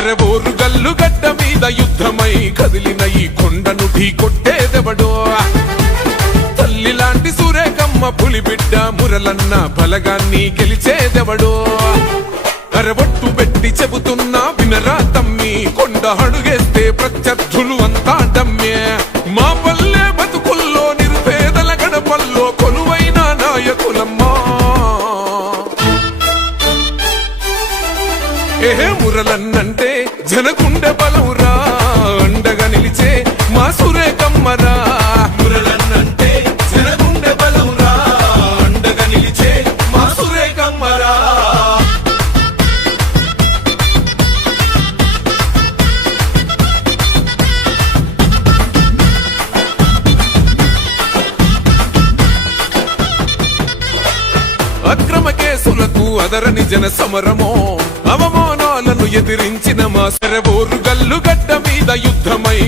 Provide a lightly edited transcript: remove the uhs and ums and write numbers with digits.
ఎరవోరు గల్లు గడ్డ మీద యుద్ధమై కదిలిన ఈ కొండను ఢీ కొట్టేదెవడో తల్లి లాంటి సూరేకమ్మ పులిబిడ్డ మురలన్న బలగాన్ని గెలిచేదెవడో అరవట్టు పెట్టి చెబుతున్నా వినరా తమ్మి కొండ అడుగేస్తే ప్రత్యర్థులు అంతా డమ్మే మా పల్లె బతుకుల్లో నిరుపేదల గడపల్లో కొలువైన నాయకులమ్మా ఏహే మురలన్నంటే జనగుండె బలవురా అండగా నిలిచే మా సురేకమ్మరా మురలన్నంటే జనగుండె బలవురా అండగా నిలిచే మా సురేకమ్మరా అక్రమ కేసులకు అదరని జన సమరమో అవమానాలను ఎదిరించిన మా సెరవోరు గల్లు గడ్డ మీద యుద్ధమై